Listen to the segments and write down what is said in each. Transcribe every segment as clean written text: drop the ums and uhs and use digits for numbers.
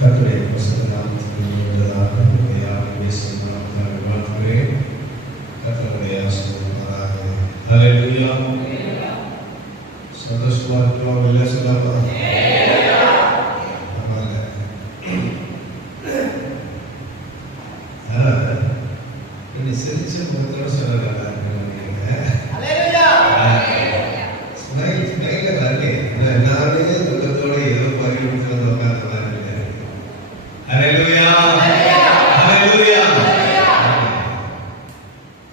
கர்த்தருடைய பரிசுத்த நாமத்துக்கு மகிமையாக பேசுகிறேன். வாழ்த்துகிறேன். கர்த்தருடைய ஆசீர்வாதமாக. ஹல்லேலூயா. சந்தோஷமா இருக்கிறோம். இல்லை சொல்லாமா? சிரிச்ச முகத்தோட சொல்ல நானே துக்கத்தோட ஏதோ பறிவிட்டு வந்து உட்கார்ந்த மாதிரி இருக்காரு. ஹல்லேலூயா. ஹல்லேலூயா.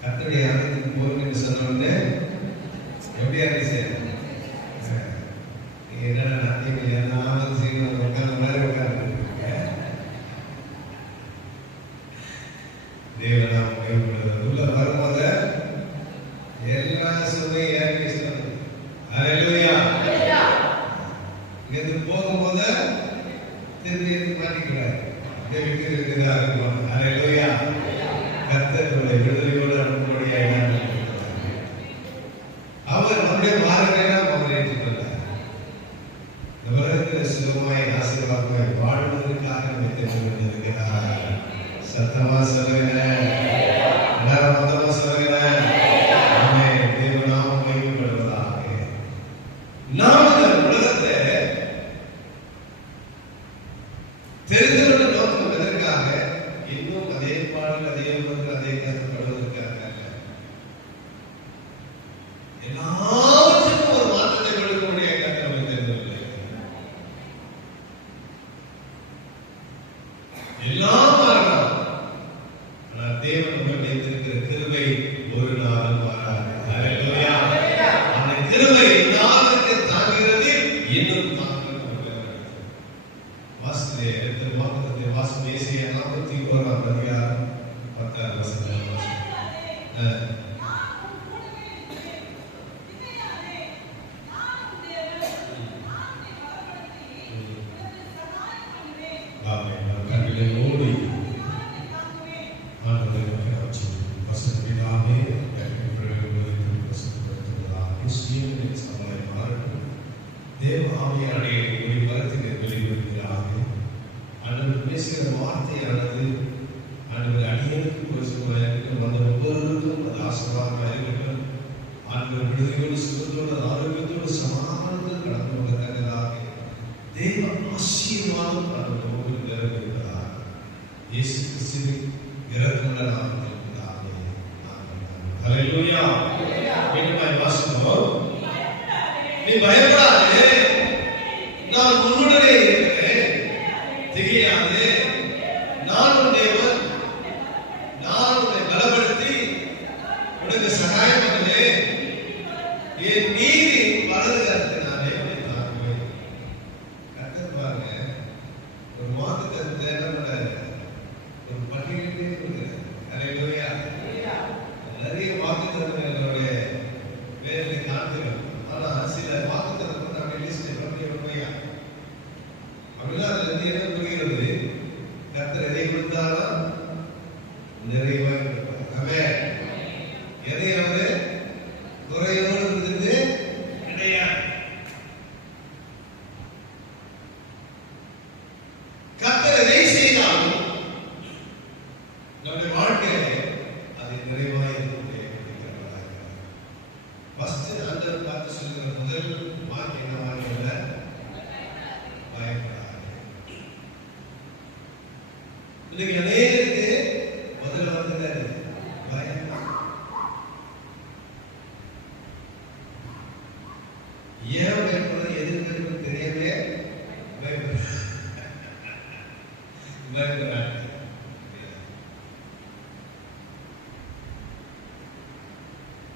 கர்த்தருடைய ஆலயத்துக்கு போறேன்னு சொன்ன உடனே எப்படியா இருந்துச்சு? என்னடா நாட்டியம் என்னாவது செய்யணும் உட்கார்ந்த மாதிரி உட்கார்ந்து தேவனாம் உள்ள வரும்போது எல்லா சுமையும் ஏன் பேசுறது? ஹல்லேலூயா. இங்கிருந்து போகும்போது திரும்பி எடுத்து மாட்டிக்கிறார். வீட்டில் இருக்கிறதா இருக்கும். ஹல்லேலூயா. கர்த்தருடைய விடுதலையோடு நம்முடைய அவர் நம்முடைய மாறுகையெல்லாம் அவர் ஏற்றுக்கொண்டார். இந்த உலகத்தில் சுகமாய் ஆசீர்வாதமாய் வாழ்வதற்காக நம்மை தெரிந்திருக்கிறார். சத்தமா சொல்லுகிறேன். எல்லாரும் மொத்தமா சொல்லுகிறேன். தேவனாம் மகிமைப்படுவதாக. நாம் இந்த உலகத்தை தெரிந்துள்ள நோக்கம் எதற்காக? இன்னும் அதே பாடல், அதே ஒன்று, அதே கருத்துப்படுவதற்காக. எல்லாவற்றுக்கும் ஒரு மாற்றத்தை கொடுக்கக்கூடிய கருத்தை தெரிந்துள்ளது. எல்லாம் மாறலாம். ஆனால் தேவன் வைத்திருக்கிற கிருபை ஒரு நாளும் மாறாது. ஹல்லேலூயா. அந்த கிருபை நாளுக்கு தாங்குகிறது, இன்னும் தாங்குகிறது. வாசலே எடுத்து வாக்குத்தத்தை வாசம் ஏசாயா 41 அதிகாரம் 10 வசனம். தேவ ஆவியானவரே உம்முடைய கரத்தில் வெளிவருகிறாக. ஆண்டவர் பேசுகிற வார்த்தையானது ஆண்டவர் அடியனுக்கு பேசுகிறவர்களுக்கு வந்த ஒவ்வொருவருக்கும் அது ஆசீர்வாதமாக இருக்கட்டும். ஆண்டவர் விடுதலையோடு சுகத்தோடு ஆரோக்கியத்தோடு சமாதானத்தோடு கடந்து கொள்ளத்தக்கதாக தேவ ஆசீர்வாதம் ஆண்டவர் ஒவ்வொரு பேரும் இருக்கிறார். இயேசு கிறிஸ்துவின் இரக்கமுள்ள நாமத்தில் பிதாவே. ஆமென். ஹல்லேலூயா. மீண்டும் வாசிப்போம். நீ பயப்படாதே, நான் உன்னுடனே இருக்கிறேன். திகையாதே, நான் உன் தேவன். நான் உன்னை பலப்படுத்தி உனக்கு சகாயம் பண்ணுவேன். என் நீதி வலது கரத்தினாலே உன்னை தாங்குவேன். கர்த்தர் பாருங்க, ஒரு வாக்கு கருத்தை என்ன பண்றாரு? ஒரு பட்டியலிலே கொடுக்கிறார். ஹல்லேலூயா. நிறைய வாக்கு கருத்துகளுடைய வேலை காண்கிறோம். ஆனா சில வாக்குத்தத்தம் நாம் லிஸ்ட் பண்ணி உண்மையா அப்படின்னா அதுல இருந்து என்ன புரிகிறது? கர்த்தர் எதை கொடுத்தாலும் நிறைவாக கொடுப்பார். ஆமென். எதையாவது குறையோடு இருந்தது கிடையாது. கர்த்தர் எதை செய்தாலும் நம்முடைய வாழ்க்கையிலே அது நிறைவாக இருக்கக்கூடிய ஃபர்ஸ்ட் ஆண்டவர் பார்த்து சொல்லுகிற முதல் வார்த்தை என்ன வார்த்தை? பயப்படாதே. இன்னைக்கு அநேகருக்கு முதல் வார்த்தை தான் பயம். ஏன் பயப்படுறது? எதிர்ப்பு தெரியவே பயப்படுறாங்க.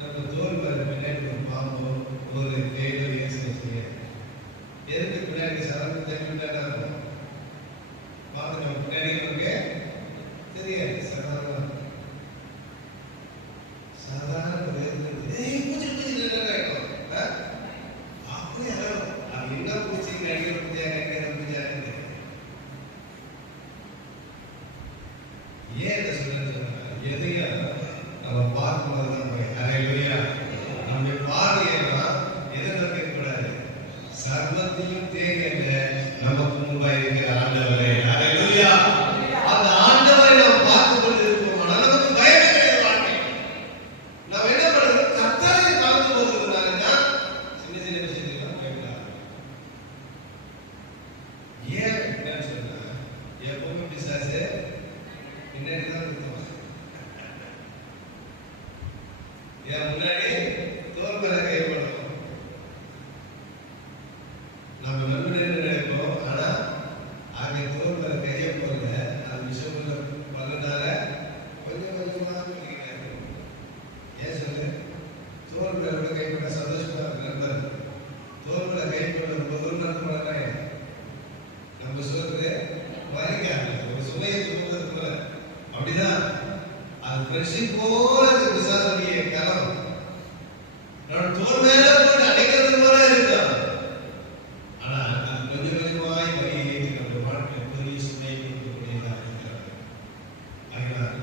நம்ம தோல் பின்னாடி ஒரு பாம்போ ஒரு தேடோ யோசனை செய்ய எதுக்கு பின்னாடி சடங்கு தெரிவிட்டா இருக்கும்? பார்த்து நம்ம பின்னாடி நமக்கு தெரியாது. சாதாரண அப்படியே அது என்ன பூச்சி நடிகர் பூஜா நடிகர் பூஜா ஒரு சுகத்தை வலிக்காது, ஒரு சுமையை சுமந்தது போல. அப்படிதான் அது பிரஷி போல பிசாசுடைய கரம் தோல் மேல போட்டு அடைக்கிறது போல இருக்கும். ஆனா அது கொஞ்சம் கொஞ்சமாய் வழியை நம்முடைய வாழ்க்கை பெரிய சுமை கொடுக்கக்கூடியதாக இருக்கிறது. அதனால்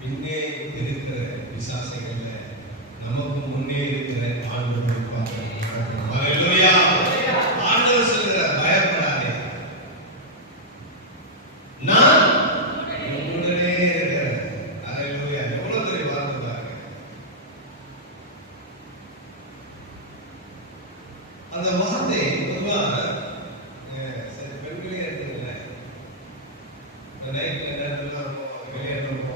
பின்னே இருக்கிற பிசாசுகள்ல நமக்கு முன்னே இருக்கிற ஆண்டவர் பார்க்கிறோம். ஹல்லேலூயா. ஆண்டவர் சொல்கிறார், பயப்படாதே, நான் உன்னுடனே இருக்கிறேன். ஹல்லேலூயா. எவ்வளவு பெரிய வார்த்தை பாருங்க. அந்த வார்த்தை பொதுவாக சரி பெண்களே எடுத்துக்கல, நைட்ல நேரத்துல வெளியேறோம்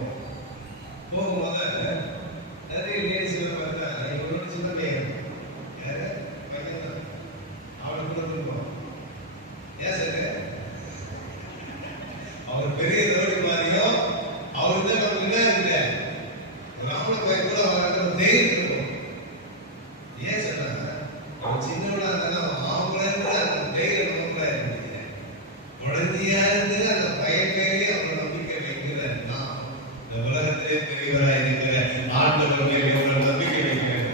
போகும்போது நிறைய லேடிஸ் பார்த்தா இவரோட சின்ன பையன் யாரு பையன் தான் அவளை கூட இருப்போம். ஏன் சார் அவர் பெரிய ரோடி மாதிரியும் அவருக்கு தான் நமக்கு என்ன இருக்கு ராமனை போய் கூட அவர் தைரியம் இருக்கும். ஏன் சொன்னாங்க அவன் சின்னவனா இருந்தாலும் அவங்களே அந்த தைரியம் நமக்குள்ள இருந்துச்சு. குழந்தையா இருந்து அந்த பையன் கையிலே அவங்க நம்பிக்கை வைக்கிற நான் இந்த உலகத்திலே பெரியவராக இருக்கிற ஆண்டவர் மேல் எவ்வளவு நம்பிக்கை வைக்கிறேன்.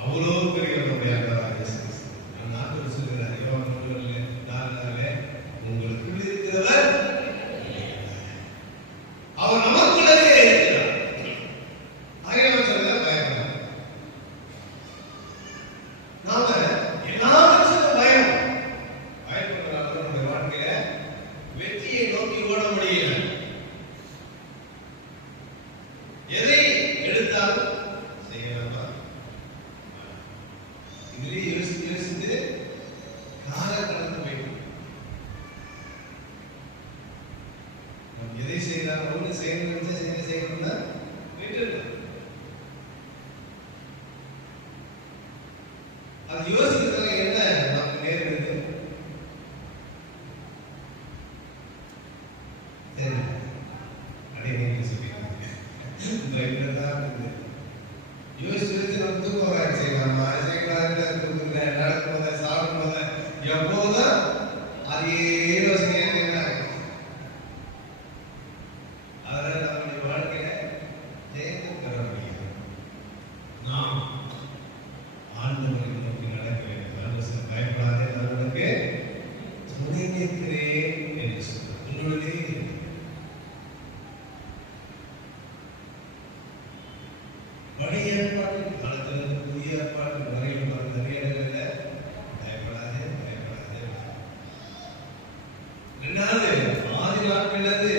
அவ்வளோ பெரியவருடைய அந்த ஆண்டவர் சொல்கிறார், யோவான் 4:4 உங்களுக்குள் இருக்கிறவர் அவர் நமக்குள்ளே இருக்கிறார். ஆகியவன் சொல்லுதான் பயப்படாது. நாம எல்லாரும் பயம் பயப்படுறதால நம்முடைய வாழ்க்கையில வெற்றியை நோக்கி ஓட முடியல. எதை எடுத்தாலும் செய்யலாமா? இதுலயே யோசித்து யோசித்து கால கடந்து போயிடும். நம்ம எதை செய்யலாம் ஒண்ணு செய்யணும் செய்யணும்னா விட்டுடலாம். அது யோசிக்கிறதுல என்ன நமக்கு நேரிடுது? சரி அப்படியே நீங்க சொல்லிடுங்க. யோசிச்சு நம்ம தூக்கம் செய்யலாமா செய்யலாம் நடக்கும் போது சாப்பிடும் போது எப்போதும் அதே யோசனை. அதனால நம்முடைய வாழ்க்கையில ஜெயத்தை பெற முடியும். நாம் ஆண்டவரை நோக்கி நடக்க வேண்டும். பயப்படாதே, நான் உனக்கு துணை நிற்கிறேன் என்று சொல்றார். உங்களுடைய பழைய ஏற்பாட்டு காலத்திலிருந்து புதிய ஏற்பாட்டு வரையில் நிறைய இடங்களில் பயப்படாதே பயப்படாதே. ரெண்டாவது ஆதி நாட்களிலிருந்து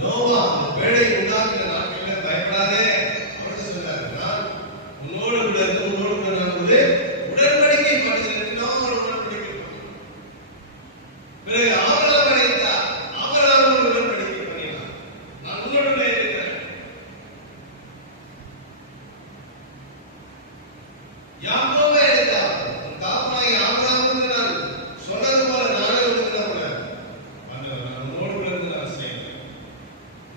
நோவா பேழை உண்டாக்குற நாட்களில் பயப்படாதே அப்படின்னு சொன்னார். நான் உன்னோடு கூட இருந்து உன்னோடு கூட நான் ஒரு உடன்படிக்கை பண்ணுகிறேன். நான் ஒரு உடன்படிக்கை பிறகு ஆபிரகாம் அழைத்தார். ஆபிரகாம் ஒரு உடன்படிக்கை பண்ணினார். நான் உன்னோடு கூட இருக்கிறேன். யாக்கோபை அழைத்தார். உன் தாப்பனாகிய ஆபிரகாமுக்கு நான் சொன்னது போல நானே உனக்கு நான் உன்னோடு கூட இருந்து நான் செய்வேன்.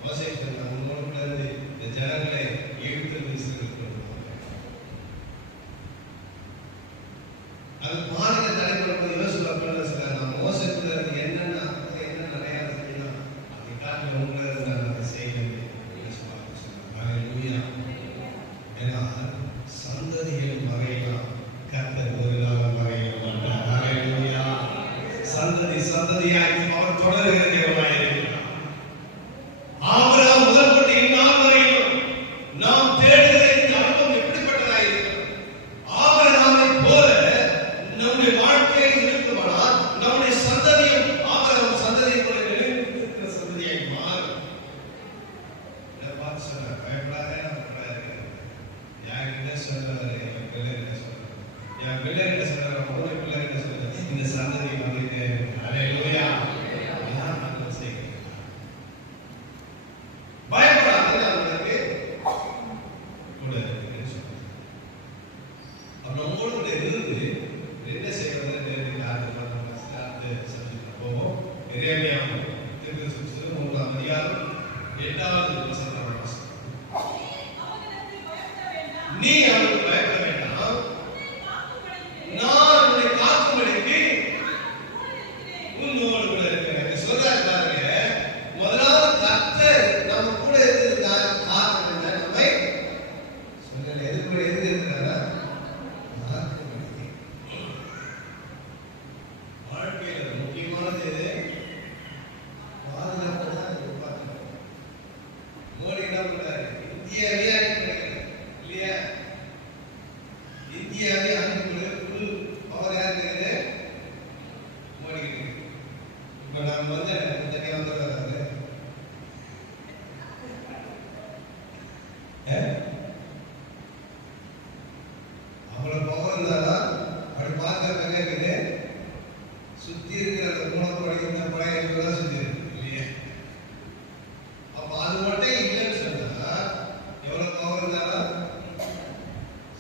மோசே சொன்னார், உன்னோடு கூட இருந்து இந்த ஜனங்களை எகிப்து தேசத்துக்கு கொண்டு போவேன். அது மாநில தலைவர் யோசுவா சொன்னார், நான் மோசே கூட இருந்து என்ன அடையாளம் செய்யலாம் அதை காட்டில் உங்களை இருந்து நான் அதை செய்வேன். ஏன்னா சந்ததிகள் வகையெல்லாம் கர்த்தர் ஒரு நாள் வகைய மாட்டார். ஹல்லேலூயா. சந்ததி சந்ததியாய் அவர் தொடர்கிற தேவனாய் இருக்கிறார். ஆபிரகாம் முதல் கொண்டு இந்நாள் வரையிலும் நாம் தேடுகிற இந்த அனுபவம் எப்படிப்பட்டதாக இருக்கிறது? ஆபிரகாமை போல நம்முடைய வாழ்க்கையை இருக்குமானால் நம்முடைய சந்ததியும் ஆபிரகாம் சந்ததியை போல இருக்கிற சந்ததியாய் மாறும். பார்த்து சொன்னார், பயப்படாதே யார்கிட்ட சொல்றாரு? என் பிள்ளைகிட்ட சொல்றாரு. என் பிள்ளைகிட்ட சொல்றாரு. உங்களுடைய பிள்ளைகிட்ட சொல்றாரு. இந்த சந்ததி வந்துட்டே இருக்கு. ஹல்லேலூயா. நம்ம வந்து தனியாக வந்துடுறாரு. அவ்வளோ பவர் இருந்தாலும் அப்படி பார்க்கறதுல இருக்குது. சுற்றி இருக்கிற அந்த மூலப்படை இந்த படையெல்லாம் சுற்றி இருக்கு இல்லையா? அப்போ அது மட்டும் இல்லைன்னு சொன்னா எவ்வளோ பவர் இருந்தாலும்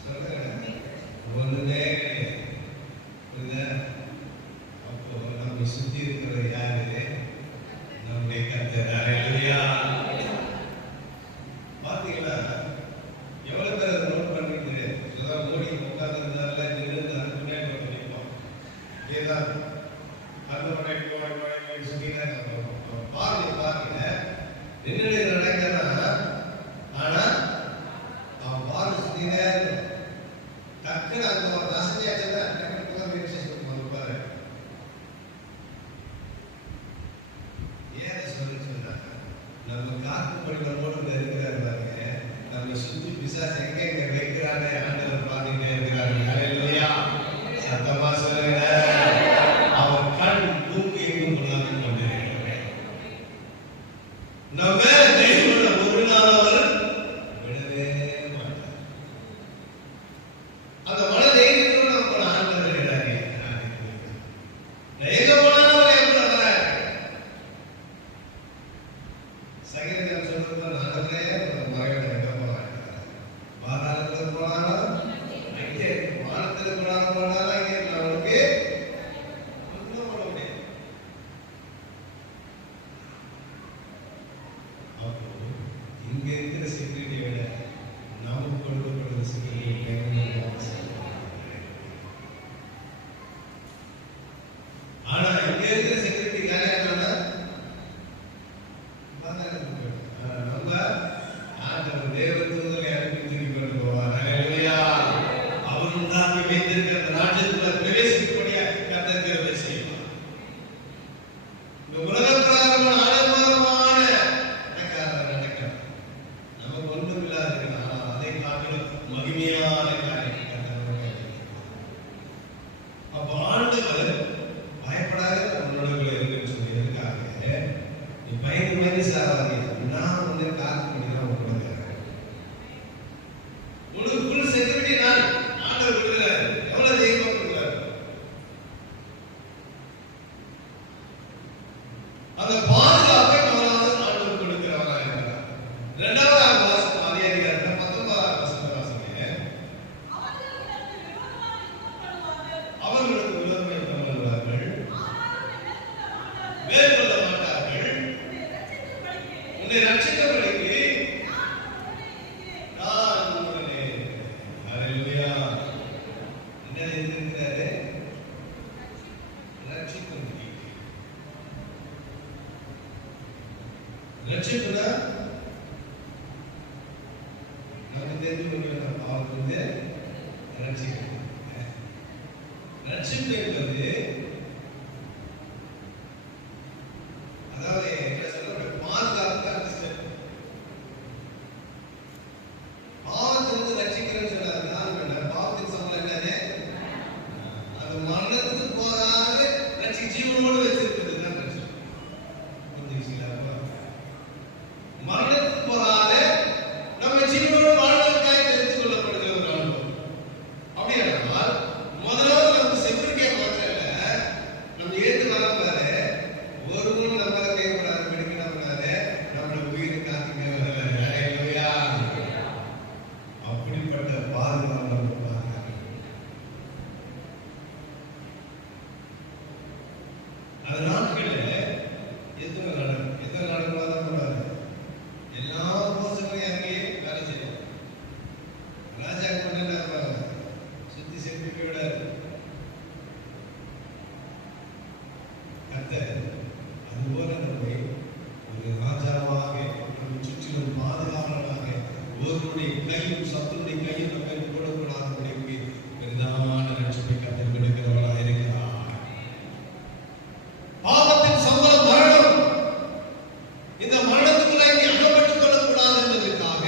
சொல்லுங்க ஒன்றுமே கிடையாது. புரியுதா? அப்போ நம்ம சுற்றி இருக்கிற யாரு? நம்முடைய கர்த்தர். அல்லேலூயா. பார்த்தீங்களா எவ்வளோ பேர் அதை நோட் பண்ணிட்டு ஏதாவது மூடி உட்காந்துருந்தால நின்று அது முன்னாடி வந்து நிற்போம். இதேதான் அந்த முன்னாடி சுற்றிதான் பாருங்க நின்று நடக்கிறான். ஆனா அவன் பாரு சுத்தினே டக்குன்னு அந்த ஒரு வசதியாச்சுன்னா பாரு. ஏன் சொல்லுன்னா நம்ம காத்து படிக்கிறோடு இருக்கிறாரு பாருங்க. நம்ம சுத்தி பிசாசு எங்க வைக்கிறாங்க ஆண்டவர் பார்த்துட்டே இருக்கிறாரு. அல்லேலூயா. சத்தமா சொல்லுங்க. அவர் கண் தூக்கி கொள்ளாமல் கொண்டிருக்கிறார். நம்ம தெய்வமுள்ள ஒரு நாள் அவர் விடவே மாட்டார். அந்த மன தைரியத்தோடு நம்ம ஆண்டவர் இருக்கிறாரு. தைரியமானவர் எப்படி வராரு? சங்கீதம் சொல்றது ஆண்டவரே மறைவிட எங்க போறாங்க? பாதாளத்தில் போனாலும் அங்கே வானத்தில் போனாலும் அங்கே நம்மளுக்கு ஒன்றும் பண்ண முடியாது. அப்போ இங்க இருக்கிற செக்யூரிட்டியை விட நமக்கு கொடுக்கப்படுற செக்யூரிட்டி ஆனா இங்க இருக்கிற செக்யூரிட்டி காரணம் நம்ம ஆண்டவர் தேவதூதரை அனுப்பி தூக்கி கொண்டு போவார். அல்லேலூயா. அவர் உண்டாக்கி வைத்திருக்கிற அந்த நாட்டுக்குள்ள பிரவேசிக்கக்கூடிய கர்த்தருக்கு செய்வார். இந்த உலகப்பிரகாரமான ஆடம்பரமான நடக்கிறது நமக்கு ஒன்றும் இல்லாத அதை காட்டிலும் மகிமையான காரியம் கர்த்தர். அப்போ ஆண்டவர் பயப்படாத உன்னோட இருக்குன்னு சொல்லி எதுக்காக நீ பயந்து பயந்து சாவாதீங்க. நான் வந்து காத்து பண்ணிதான் உங்களோட உனக்கு ஃபுல் செக்யூரிட்டி நான் ஆண்டவர் கொடுக்கிறார். எவ்வளவு தைரியமா கொடுக்கிறார். அந்த பாதுகாப்பை முதலாவது ஆண்டவர் கொடுக்கிறவரா இருக்கிறார். இரண்டாவது வாசகம் அதே அதிகாரத்தில் 19வது வசனம் வாசிங்க. அவர்களுக்கு விரோதமாக யுத்தம் பண்ணுவார்கள், மேற்கொள்ள மாட்டார்கள். உன்னை ரட்சித்தபடிக்கு நான் உடனே. அல்லேலூயா. என்ன இருக்கிறாரு? ரட்சித்தபடிக்கு. ரட்சிப்புனா நம்ம தெரிஞ்சு கொள்கிற பாவத்தை வந்து ரட்சிக்கணும். ரட்சிப்பு என்பது அதாவது என்ன சொல்ற பாதுகாப்புக்கான ஸ்டெப். பாவத்திலிருந்து ரட்சிக்கிறேன்னு சொன்னாரு. பாவத்தின் சம்பளம் என்னது? அது மரணத்துக்கு போகாது ரட்சி ஜீவனோடு வச்சிருக்கிறது தான் ரட்சிப்பு. மரணத்துக்கு போகாத நம்ம ஜீவனோடு வாழ்வதற்காக தெரிந்து கொள்ளப்படுகிற ஒரு அனுபவம். அப்படியானால் முதலாவது நம்ம செக்யூரிட்டியை மாத்திரல நம்ம ஏற்று வரப்பாரு ஒருவரும் நம்மளை கைவிடாது பிடிக்கிறாங்க. நம்மளோட உயிரை காத்துங்க. அல்லேலூயா. அப்படிப்பட்ட பாதுகாப்பு அது நாட்களில் எத்தனை நாடுகளாக கூடாது. எல்லா கோஷங்களையும் இறங்கி வேலை செய்யும். ராஜா பண்ண சுத்தி செக்யூரிட்டி விடாது. அதுபோல நம்மை ஒரு ராஜாவாக நம்ம சுற்றிலும் பாதுகாவலனாக ஒருவருடைய கையும் சத்துருடைய கையும் நம்ம போடக்கூடாதபடிக்கு பெரிதான ரட்சிப்பை கத்தர் கொடுக்கிறவராக இருக்கிறார். பாவத்தின் சம்பளம் மரணம். இந்த மரணத்துக்குள்ள இங்கே அகப்பட்டுக் கொள்ளக்கூடாது என்பதற்காக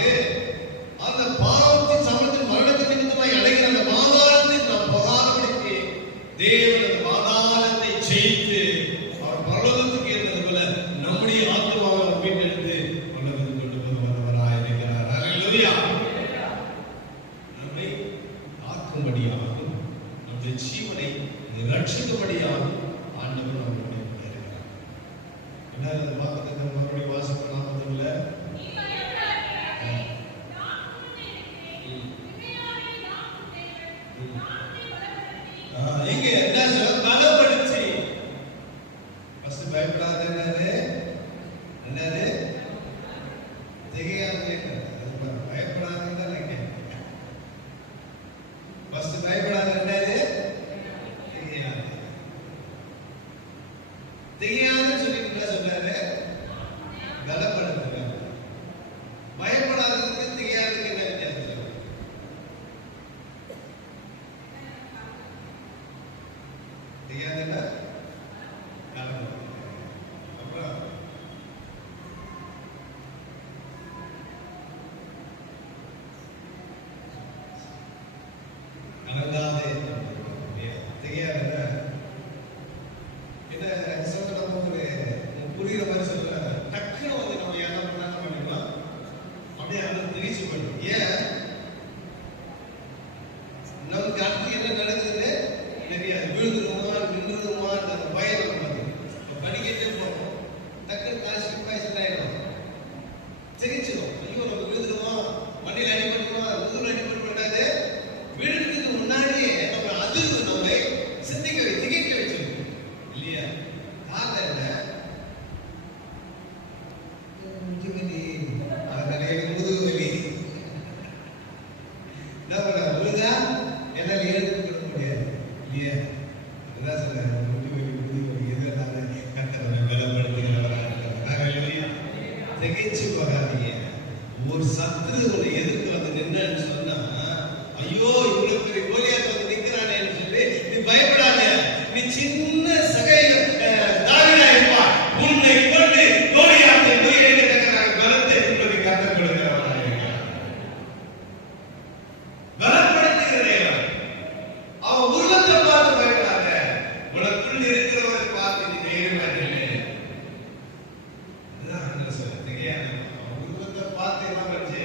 அந்த பாவத்தின் சம்பளத்தின் மரணத்தின் நிமித்தமாய் அடைகிற அந்த பாதாளத்தை நாம் போகாதபடிக்கு தேவன் அந்த பாதாளத்தை ஜெயித்து அவர் பரலோகத்துக்கு தெரியாதுன்னு சொல்லிட்டு சொன்னாரு, பலப்படுத்துங்க. பயப்படாததுக்கு தெரியாதுக்கு என்ன வித்தியாசம் சொல்லுங்க? தெரியாதுன்னா அப்புறம் கலங்காதே. தெரியாதுன்னா என்ன சொல்ல, நமக்கு புரியுற மாதிரி சொல்ல டக்குன்னு வந்து நம்ம என்ன பண்ணாங்க பண்ணிடலாம், அப்படியே அதை தெரிச்சு பண்ணும். ஏன் நமக்கு அடுத்து என்ன நடக்குதுன்னு தெரியாது. விழுந்துருமா நின்றுமா அந்த பயம் நம்ம படிக்கிட்டே போறோம், டக்குன்னு காசு பாய்ச்சல் ஆயிடும், தெரிச்சிடும். ஐயோ நம்ம விழுந்துருமா, மண்ணில் அடிபட்டுமா, முதுகில் அடிபட்டு விடாது. விழுறதுக்கு முன்னாடியே நம்ம அதிர்வு நம்மை சிந்திக்க திகைக்க வச்சிருக்கோம் இல்லையா? காரணம் என்ன? முதுகுவலி, நிறைய முதுகுவலி என்ன பண்ண முழுதா எல்லாம் எழுத முடியாது இல்லையா? அதுதான் சொல்ல முதுகுவலி எதிரான கத்தனை பலப்படுத்துகிறவராக இல்லையா? திகைச்சு போகாதீங்க. ஒரு சத்துரு உன்னை எதிர்த்து வந்து நின்னு சொன்னா, ஐயோ இவ்வளவு பெரிய கோலியாத் வந்து நிக்கிறானேன்னு சொல்லி நீ பயப்படாத. நீ சின்ன தாவீதா இருப்பா, உன்னை கொண்டு கோலியாத்தை முறியடிக்கத்தக்கதாக பலத்தை உங்களுக்கு கர்த்தர் கொடுக்கிறவராக இருக்கிறார். பலப்படுத்துகிற தேவன். அவன் உருவத்தை பார்த்து பயப்படாத, உனக்குள் இருக்கிறவரை பார்த்து நீ தைரியமா இரு. இதுதான் என்ன சொல்ல தெரியாது. அவன் உருவத்தை பார்த்து என்ன பண்ணுச்சு?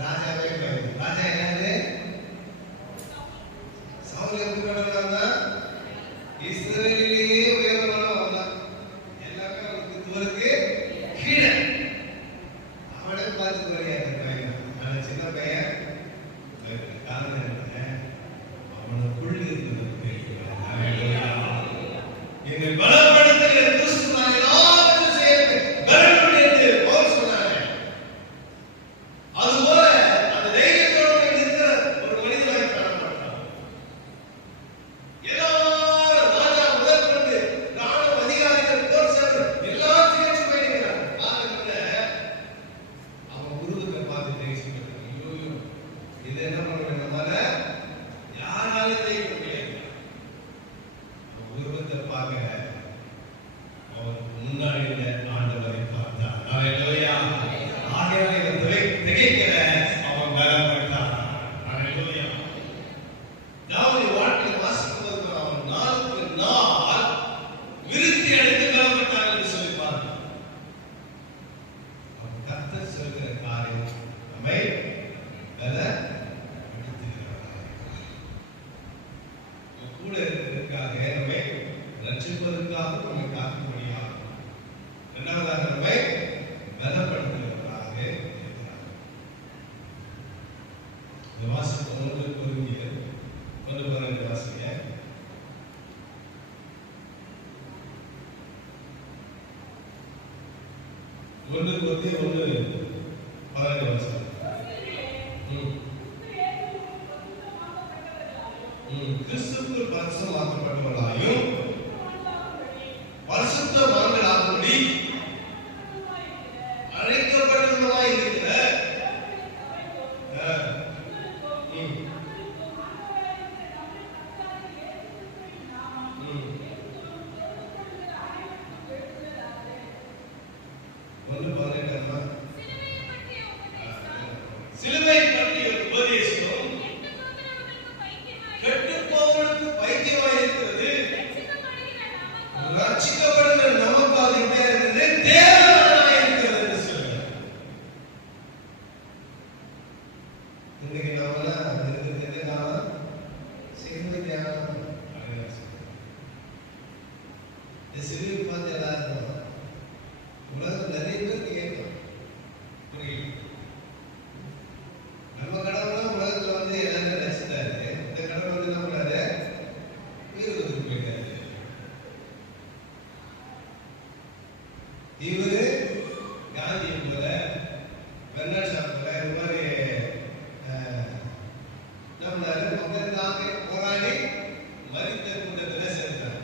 ராஜாவே பயந்து. ராஜா யாரு? சவுல் எப்படி பண்ணாங்க? இஸ்ரவேலிலேயே உயர்ந்தவன் தான். எல்லாமே அவனுக்கு தூரத்துக்கு கீழே. அவனை பார்த்து வரையாது பையன். அந்த சின்ன பையன் காரணம் என்ன? அவனுக்குள் இருந்தது எங்கள் பலப்படுத்துகிற கிறிஸ்து நான் எல்லாவற்றையும் செய்ய பலன் என்று பவுல் சொன்னார். அதுபோல அந்த தைரியத்தோடு இருக்கிற ஒரு மனிதனாக காணப்பட்டான். எல்லாரும் ராஜா முதல் கொண்டு ராணுவ அதிகாரிகள் போர் சேவர் எல்லாம் திகழ்ச்சி போயிருக்கிறார். அவன் உருவத்தை பார்த்து திகழ்ச்சி போயிருக்கான். ஐயோ இது என்ன பண்ணுவேன், நம்மால யாராலும் ஜெயிக்க முடியாது. அவன் உருவத்தை பார்க்க அவன் முன்னாடி ஆண்டவரை பார்த்தான். ஹல்லேலூயா. ஆகையால் திகைக்கிற அவன் பலப்பட்டான். ஹல்லேலூயா. தாவீது வாழ்க்கையில் வாசிக்கும்போது அவன் நாளுக்கு நாள் விருத்தி அடைந்து பலப்பட்டான் என்று சொல்லி பார்த்தான். அவன் கர்த்தர் சொல்கிற காரியம் நம்மை கூட இருக்கிறதுக்காக, நம்மை ரட்சிப்பதற்காக நம்மை காக்கும்படியாக, இரண்டாவதாக நம்மை பலப்படுத்துவதற்காக இருக்கிறார். இந்த வாசகம் 1 கொரிந்தியர் 1:12 வாசிங்க. 1 கொரிந்தியர் 1:12 வாசிங்க. கிறிஸ்துவுக்குள் பரிசுத்தமாக்கப்பட்டவர்களாயும் பரிசுத்தவான்களாகும்படி அழைக்கப்பட்டவர்களாய் இருக்கிற சிலுவை பற்றிய உபதேசம் கெட்டுப்போவனுக்கு பைத்தியமாய் இருக்கிறது, ரட்சிக்கப்படுகிற நமக்கு அது எப்படியா இருக்கிறது? தேவனாய் இருக்கிறது என்று சொல்லுங்க. இன்னைக்கு நாமெல்லாம் இருக்கிறது நாம சிலுவை தியானம். இந்த சிலுவை பார்த்து எல்லாரும் உலகம் நிறைய பேர் கேட்கும், புரியுது? நம்ம கடவுள் உலகத்துல வந்து எல்லாரும் ரசித்தாரு. இந்த கடவுள் வந்து என்ன பண்ணாரு? வீரத்துக்கு போயிட்டாரு. இவரு காந்தியை போல, பெர்னாட் ஷா போல, இந்த மாதிரி நம்மளால மக்களுக்காக போராடி மரித்த கூட்டத்தில் சேர்த்தார்.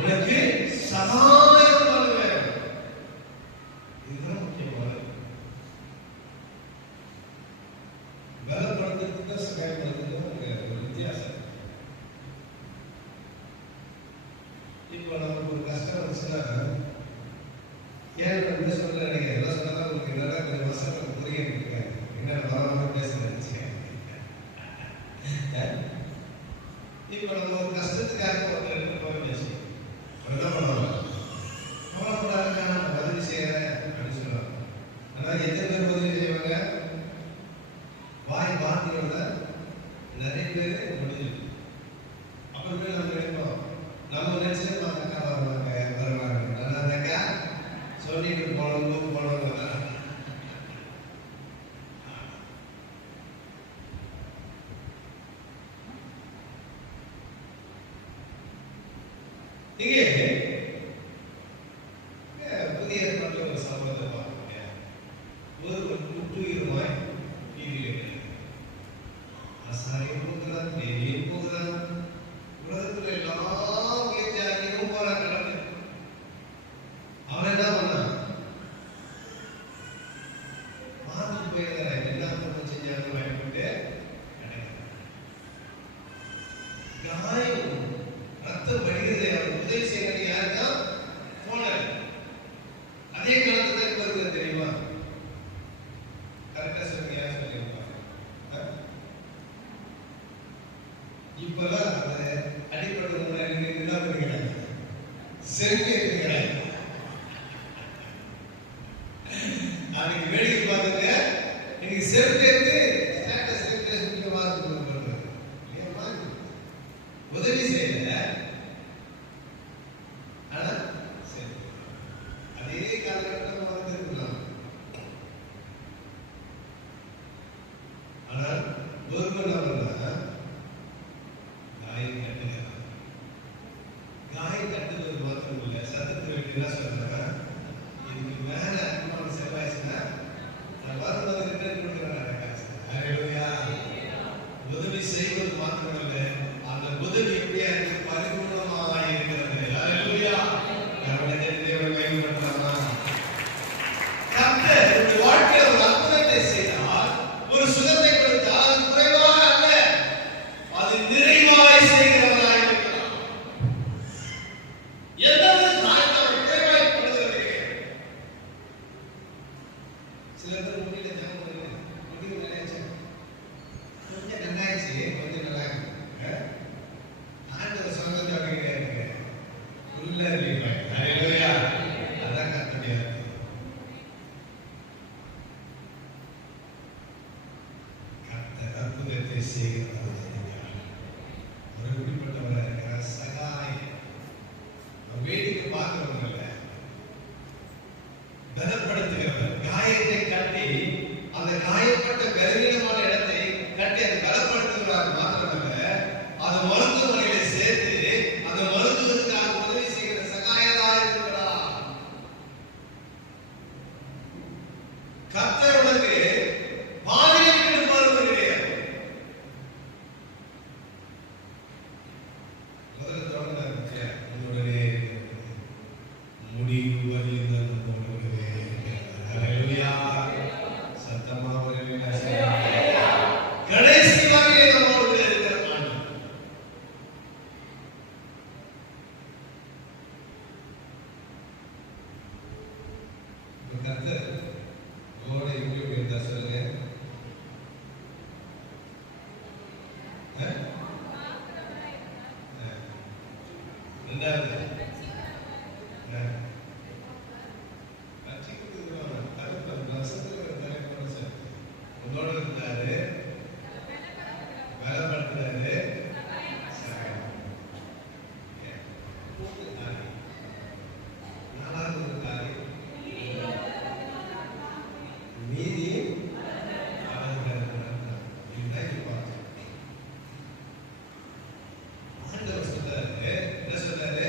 உனக்கு சகாயம் பண்ணுவேன். இதுதான் முக்கியமானது. பலப்படுத்துறதுக்கு சகாயப்படுத்துறதுக்கு ஒரு வித்தியாசம். இப்போ நமக்கு ஒரு கஷ்டம் வந்துச்சுன்னா ஏன் என்ன சொல்ல நினைக்கிறேன், எல்லாம் சொன்னா உங்களுக்கு என்னடா கொஞ்சம் வசனம் புரியுங்க, என்ன வராம பேச நினைச்சேன். இப்போ நம்ம ஒரு கஷ்டத்துக்காக ஒரு ரெண்டு போய் பேசி என்ன பண்ணுவாங்க, கவலைப்படாத நான் உதவி செய்யறேன் அப்படின்னு சொல்லுவாங்க. ஆனால் எத்தனை பேர் உதவி செய்வாங்க? வாய் வார்த்தையோட நிறைய பேர் முடிஞ்சு. அப்புறமே நம்ம நினைப்போம், நம்ம நினைச்சே பார்த்தாக்கா வருவாங்க நல்லாதாக்கா சொல்லிட்டு போனோம் போனோம். இங்கே புதிய ஏற்பாட்டில் ஒரு சம்பவத்தை பார்க்கணுங்க. ஒரு குற்றுயிருமாய் வீதியில் ஆசாரியும் போகிறான், தேவியும் போகிறான், உலகத்துல எல்லா உயர்ச்சியாகவும் போறான் கடந்து. அவன் என்ன பண்ணான்? மாத்துக்கு போயிருக்கிறான். என்ன பண்ண செஞ்சாங்க பயன்பட்டு காயம் ரத்தம் வடிகிறது. அவர் உதவி செய்யறது யாருன்னா போனார். அதே காலத்துல வருகிறது தெரியுமா? கரெக்டா சொல்லுங்க, யார் சொல்லியிருப்பாங்க? இப்பெல்லாம் அடிப்படை முன்னாடி என்ன பண்ணுகிறாங்க? செல்ஃபி எடுக்கிறாங்க. அன்னைக்கு வேடிக்கை பார்த்துங்க, இன்னைக்கு செல்ஃபி எடுத்து ஸ்டேட்டஸ் எடுத்து மார்க் பண்றது. ஏமா உதவி செய்யல, ஆனா சரி அதே காலகட்டம் வந்திருக்கலாம். ஆனால் ஒருவர் என்ன காயம் கட்டுகிறார். காயம் கட்டுவது மாத்திரம் இல்லை, சத்தத்தில் என்ன சொல்றாங்க, இதுக்கு மேல அனுமான செலவாயிச்சுன்னா வருவது ரிட்டர்ன் கொடுக்குறாங்க காசு. உதவி செய்வது மாத்திரமல்ல, அந்த உதவி எப்படியா இருக்கு? பரிபூர்ணமாக இருக்கிறது. ஹல்லேலூயா. கர்த்தரை தேவனை மகிமைப்படுத்தலாமா? கர்த்தர் உங்கள் வாழ்க்கையில் ஒரு அற்புதத்தை செய்தால், ஒரு சுகத்தை கொடுத்தால், அது குறைவாக அல்ல, அது நிறைவாய் செய்கிறவராய் இருக்கிறார். எந்தவித தாழ்த்தம் குறைவாய் கொடுக்கிறது. சில பேர் முடியல ஜாம் பண்ணுங்க, முடிவு நினைச்சு கொஞ்சம் நல்லாயிடுச்சு, கொஞ்சம் நல்லா இருக்கு. ஆண்டவர் சொன்னது அப்படிங்க உள்ள இருப்பாங்க. ஹல்லேலூயா. அதான் கர்த்தருடைய கர்த்தர் அற்புதத்தை செய்கிறவர். ஒரு குறிப்பிட்டவராக இருக்கிற சகாயம். வேடிக்கை பார்க்கிறவங்க இல்ல, பலப்படுத்துகிறவர். காயத்தை கட்டி அந்த காயப்பட்ட பலவீனமான இடத்தை கட்டி அதை பலப்படுத்துகிறார் மாத்திரமல்ல, அது மருத்துவமனையில சேர்த்து அந்த மருத்துவத்துக்காக உதவி செய்கிற சகாயராக இருக்கிறார். கர்த்தர் உனக்கு பாதிரிக்கு மருந்து கிடையாது. முதல்ல தொடர்ந்து உங்களுடைய முடிவு வரையில் நம்மளுடைய ஹல்லேலூயா. சத்தமா கடைசி வரையிலே நம்மோடு இருக்கிற ஆண்டவர். கர்த்தர் உங்களோட எப்படி இருந்தா சொல்லுங்க. ரெண்டாவது உங்களோட இருந்தாரு, பலப்படுத்துறாரு. நாலாவது ஒரு காரியம், நீதி ஆண்டவர் சொல்றாரு. என்ன சொல்றாரு?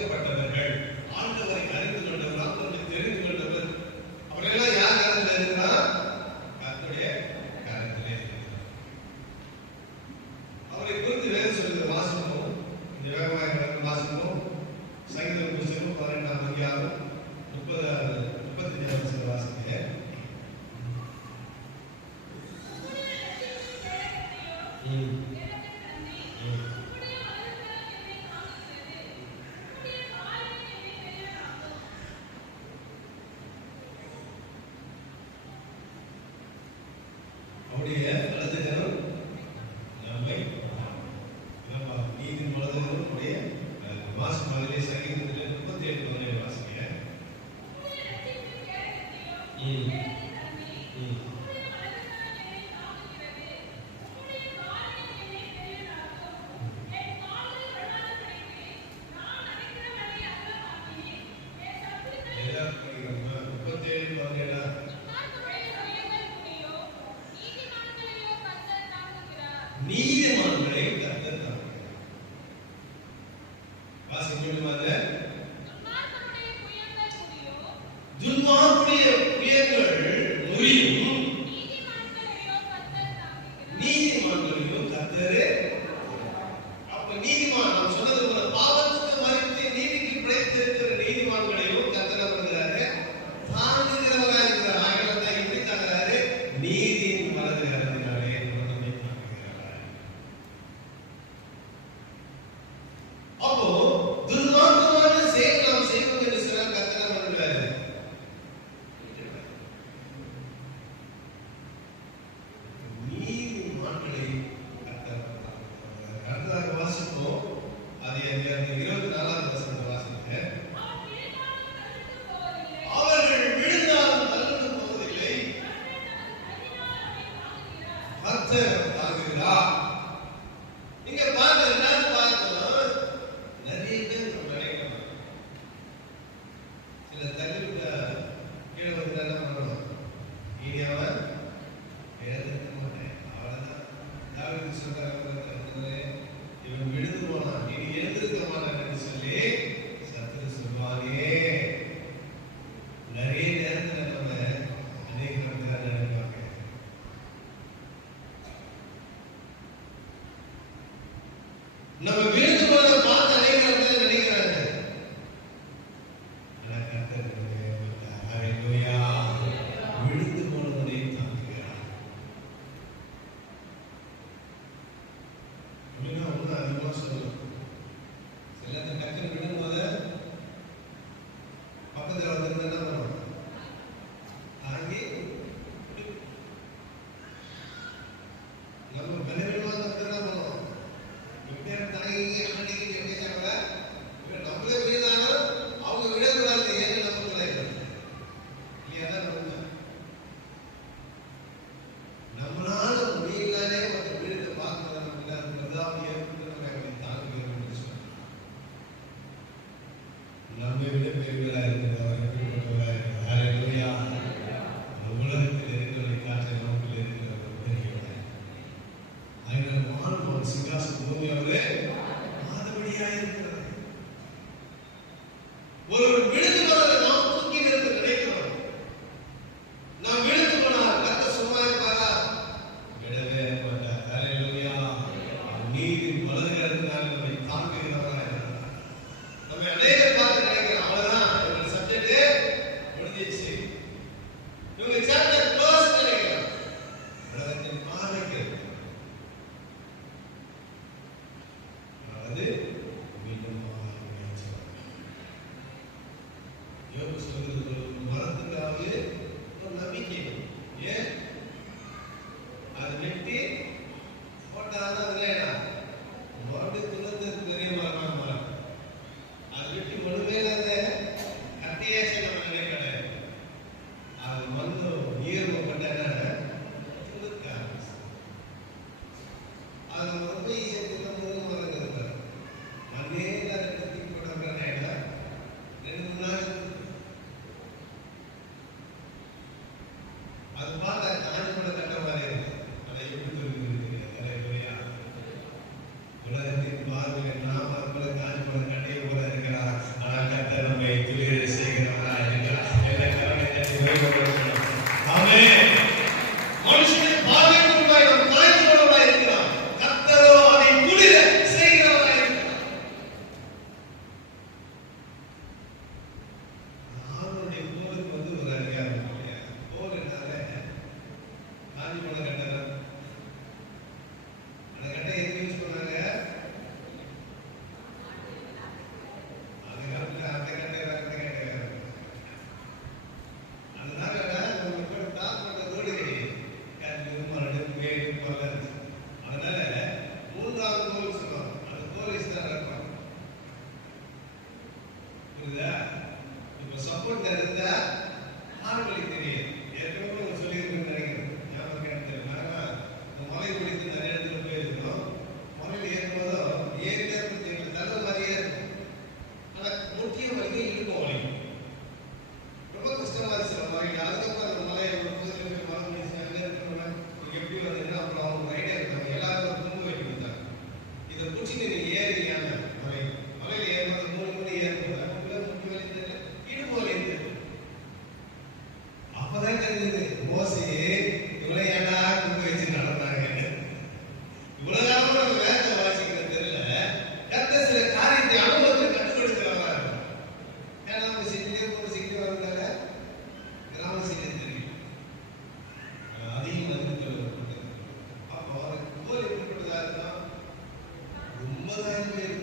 ரட்சிக்கப்பட்டவர்கள், ஆண்டவரை அறிந்து கொண்டவர், ஆண்டவரை தெரிந்து கொண்டவர், அவரெல்லாம் யார் கரத்தில் இருக்கிறார்? கர்த்தருடைய கரத்திலே இருக்கிறார். அவரை குறித்து வேதம் சொல்லுகிற வாசகமும் இந்த வேகமாக வாசகமும் சங்கீத புஸ்தகம் 18ஆம் அதிகாரம் 35ஆம் வசனம் வாசிங்க. அவருடைய வலது கரம் நம்மை நீதின் வலது கரம் உடைய வாசம் அதிலே சங்கீதத்தில் 37:17 வாசிங்க. நீதிமான்களை கர்த்தர் தாங்குகிறார். வாசிக்கணுமாங்க. துன்மார்க்குடைய புயங்கள் முறியும், நீதிமான்களையோ கர்த்தரே. அப்ப நீதிமான் நாம் சொன்னது போல பாவத்துக்கு மரித்து நீதிக்கு பிழைத்திருக்கிற நீதிமான்களையும் கர்த்தர் வருகிறாரு, தாங்குகிறவராக இருக்கிறார். ஆகியோரை எப்படி தாங்குறாரு? நீதியின் வலது கரத்தினாலே நம்மை தாங்குகிறார். அப்போ துன்மார்க்கமான செயல் நாம் செய்வோம் என்று சொன்னால் கர்த்தர் வருகிறாரு. நீதிமான்களை கர்த்தர் தாங்குகிறார். அடுத்ததாக வாசிப்போம். அது 24ஆம் வசனத்தை வாசிங்க. அவர்கள் விழுந்தாலும் தள்ளுண்டு போவதில்லை, கர்த்தர் தாங்குகிறார். நீங்க பாருங்க, ரெண்டாவது பார்க்கணும். நிறைய பேர் நம்ம நினைக்கிறோம், சில தள்ளிவிட்ட கீழே வந்து என்ன பண்ணணும்? இனி அவன் எழுந்திருக்க மாட்டேன், அவ்வளவுதான். தாவீது சொல்றாரு, இவன் விழுந்து போனான், இனி எழுந்திருக்க மாட்டான் என்று சொல்லி சத்துரு சொல்வானே. நிறைய நேரத்தில் நம்ம அநேக நினைப்பாங்க, நம்ம விழுந்து போனதை பார்த்து அநேக நேரத்தில் நினைக்கிறாங்க. விழுந்து போனவனை தாங்குகிறார். அப்படின்னா ஒன்றும் அதிகமாக சொல்லலாம். சில டக்குன்னு விடும்போது பக்கத்தில் வந்து என்ன பண்ணுவோம்? தாங்கி நம்ம பலவீனமாக வந்து என்ன பண்ணுவோம்? தாங்கி நம்மளே விழுந்தாலும் அவங்க விடக்கூடாது. ஏன்னு நமக்கு நம்மளால முடியலானே மற்ற வீடுகளை பார்க்கணும். நம்மை விட பெரியவர்களாக இருக்கிறவர், எப்படிப்பட்டவராக இருக்கிறார்? உலகத்தில் இருக்கிறவரை காற்றை நமக்கு இருக்கிறவர் பெரியவர். அதனால் மாணவன் சிங்காசன பூமி அவரே மாதபடியாக இருக்கிறார். ஒருவர் விழுந்து போனதை நாம் தூக்கி நிறுத்த நினைக்கிறோம். நாம் விழுந்து போனால் கர்த்தர் சும்மா இருப்பாரா? விடவே மாட்டார். ஹல்லேலூயா. நீதியின் வலது கரத்தினால் நம்மை தாங்குகிறவராக இருக்கிறார். நம்ம அநேகர் பார்த்து நினைக்கிறோம், அவ்வளவுதான், இவங்க சப்ஜெக்ட் முடிஞ்சிச்சு, இவங்க சாப்டர் க்ளோஸ் நினைக்கிறோம். உலகத்தின் பார்வைக்கு அது மீண்டும் யோபு சொல்கிறது, மரத்துக்காவது ஒரு நம்பிக்கை. ஏன் அது வெட்டி போட்டாதான் அதுல மறுபடியும் துளர்ந்து பெரிய மரமாக மரம். அது வெட்டி முழுமையில அந்த கட்டையாச்சு நம்ம நினைக்கிறேன். அது மண்ணு ஈரம பண்ண துளுக்க ஆரம்பிச்சு. அது ரொம்ப ஈஸியாக முதல் மரம் இருக்கிறார். மண்ணே தூக்கி போட்டாங்க. 2-3 நாள் அது பார்த்தா காஞ்சி கூட கட்ட மாதிரி இருக்கு. அதை எப்படி உலகத்தின் பார்வையில் நாம் அது போல காஞ்சி கூட கட்டையை போல இருக்கிறார். புரியுதா? இப்ப சப்போர்ட் இருந்தா ஆண்களுக்கு தெரியும். ஏற்கனவே ஒரு சொல்லியிருக்கேன்னு நினைக்கிறேன். ஞாபகம் கிடைக்கல. நாங்க மலை பிடித்து நிறைய இடத்துல போயிருக்கோம். மலையில் ஏறும்போதும் ஏறிட்டே இருக்கும், தள்ள மாதிரியே இருக்கும். ஆனா முக்கிய வலிக்கும் இழுக்கும் வலிக்கும். ரொம்ப கஷ்டமா இருந்துச்சு அந்த மலையில். அதுக்கப்புறம் அந்த மலையை ஒரு பகுதியில் போய் மரம் பிடிச்சி அங்கே இருக்கிறவங்க எப்படி வந்தீங்கன்னா அப்புறம் அவங்க ஐடியா இருக்காங்க. எல்லாரும் ஒரு தும்பு வைக்க கொடுத்தாங்க. இதை பிடிச்சிட்டு நீங்க ஏறியான மலை மலையில் ஏறும்போது 3 மணி ஏறும்போது முக்கிய வலி தெரியல, இடுப்பு வலி தெரியல. அப்பதான் தெரிஞ்சது மோசே இவ்வளவு ஏண்டா தும்பு வச்சு நடந்தாங்க. இவ்வளவு காலமா நம்ம வேதத்தை வாசிக்கிறது தெரியல. கர்த்தர் சில காரியத்தை அனுபவத்தை கற்றுக் கொடுக்கிறவரா இருக்கும். ஏன்னா நம்ம சிட்டிலே போட்டு சிட்டி வரதுனால கிராம சிட்டி தெரியும். அதையும் வந்து சொல்லப்பட்டது. அப்போ கோல் எப்படிப்பட்டதா இருந்தா ரொம்ப தான் பேர்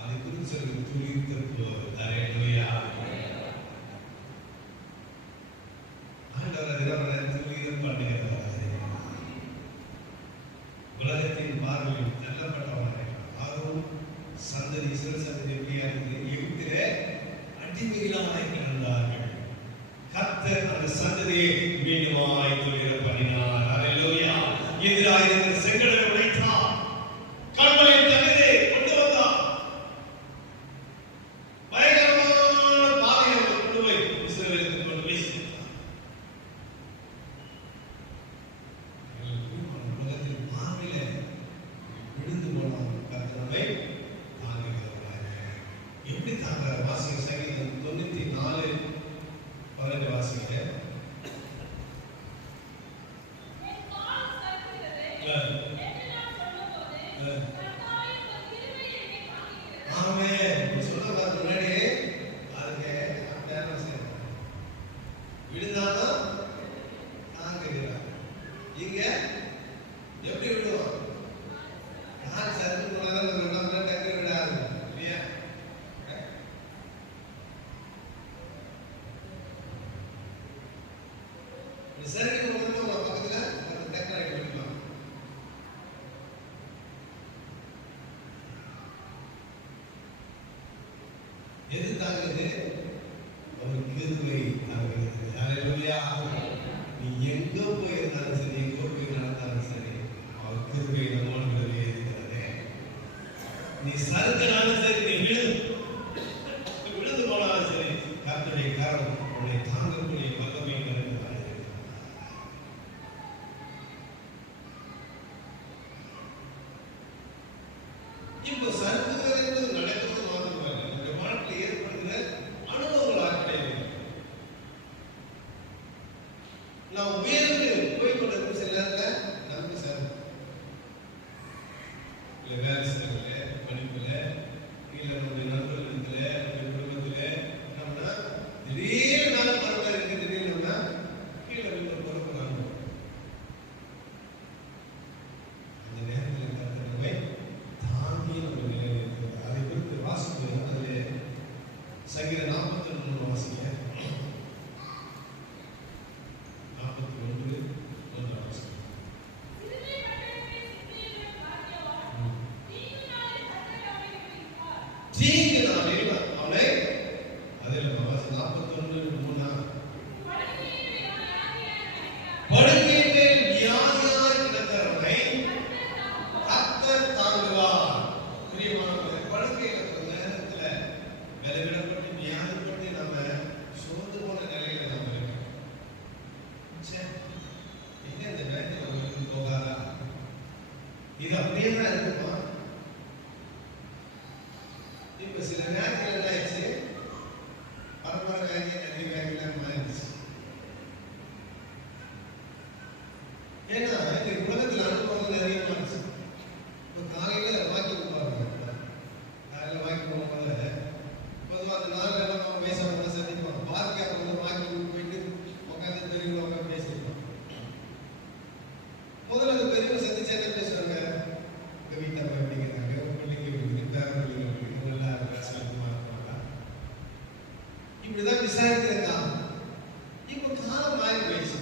அதை குறித்து சொல்லி துளிர்த்த போது தரையா ஆண்டவர் அதில் துளிர் பண்ணுகிறவர். உலகத்தின் பார்வையில் தள்ளப்பட்டவனாக ஆரோன் சந்ததி சிறு சந்ததி எப்படியா இருந்தது? எகிப்திலே அடிமைகளாய் கிடந்தார்கள். கர்த்தர் அந்த சந்ததியை மீண்டுமாய் துளிர பண்ணினார். அல்லேலூயா. எதிராயிருந்த செங்கடலை உடைத்தார். கர்மலின் தகுதியை கொண்டு வந்தார். பயங்கரமான பாதையை கொண்டு போய் இஸ்ரவேலுக்கு கொண்டு போய் சேர்த்தார். உலகத்தின் பார்வையில விழுந்து போனார். கர்த்தர் நம்மை தாங்குகிறவராக. எப்படி தாங்குறார்? வாசிக்க சங்கீதம் 94:12 வாசிக்க. விழுந்தாலும் தாங்குகிறார். இங்க எப்படி விடுவோம்? யார் சருக்கு போனதான் நம்ம டக்கு விடாது இல்லையா? சருக்கு போனதும் பக்கத்துல டக்கு விடலாம். எது தாங்குது? ஒரு கிருபை தாங்குகிறது. அல்லேலூயா. நீ எங்க போயிருந்தாலும் சரி, எங்க போய் நடந்தாலும் சரி, அவர் கிருபை நம்மோடு கூடவே இருக்கிறது. நீ சறுக்கினாலும் சரி, நீ விழுந்து போனாலும் சரி, கர்த்தருடைய கரம் உன்னை தாங்கக்கூடிய வல்லமை நிறைந்ததாக இருக்கிறது. இப்போ சறுக்குகிறது என்பது நடக்கிறது மாத்திரமல்ல, நம்முடைய வாழ்க்கையில் ஏற்படுகிற அனுபவங்களாக கிடையாது. நாம் உயர்ந்து போய்கொண்டிருக்கும் சில நேரத்தில் நமக்கு சார் இல்லை வேலை செய்யல, படிப்புல, இல்லை நம்முடைய நண்பர்களிடத்துல, நம்முடைய குடும்பத்துல நம்மனா திடீர்னு நாள் பரவாயில்ல இருக்கு, திடீர்னு நம்ம கீழே விழுந்த பொறுப்பு நாங்கள் அந்த நேரத்தில் கருத்தனை தாங்கி நம்ம நிலையில் இருக்கிறது. அதை குறித்து வாசிப்பது அதில் சங்கீதம் 41 வாசிக்க. 41 வாசிக்க. தீங்கு நாளில் அவனை அதில் 41:3 படுக்கையின் மேல் வியாதியாய் கிடக்கிறவனை கர்த்தர் தாங்குவார். பிரியமானவர்களே, படுக்கையில் இருக்கிற நேரத்தில் விலவிடப்பட்டு வியாதிப்பட்டு நம்ம சோர்ந்து போன நிலையில நம்ம இருக்கோம். என்ன இந்த நேரத்தில் அவங்களுக்கு போகாதா? இது அப்படியே தான் இருக்குமா? இப்ப சில நேரத்தில் என்ன ஆயிடுச்சு? பரம்பரை வேலையை நன்றி வேலையில மாறிடுச்சு. ஏன்னா இந்த உலகத்தில் அனுபவங்கள் நிறைய மாறிச்சு. இப்போ காலையில வாக்கிங் போறாங்க. காலையில வாக்கிங் போகும்போது பொதுவாக அந்த நாள் எல்லாம் வயசாக சந்திப்போம். பார்க்க வந்து வாக்கிங் போயிட்டு உட்காந்து பெரியவங்க உட்காந்து பேசியிருப்போம். முதல்ல அந்த பெரியவங்க சந்திச்சு என்ன பேசுவாங்க? உங்க வீட்டில் எப்படிங்கிறாங்க, பிள்ளைங்க எப்படி, பேர பிள்ளைங்க எப்படி, நல்லா சிறப்புமா இருப்பாங்க. இப்படிதான் விசாரிக்கிற காலம். இப்போ காலம் மாறி போயிடுச்சு.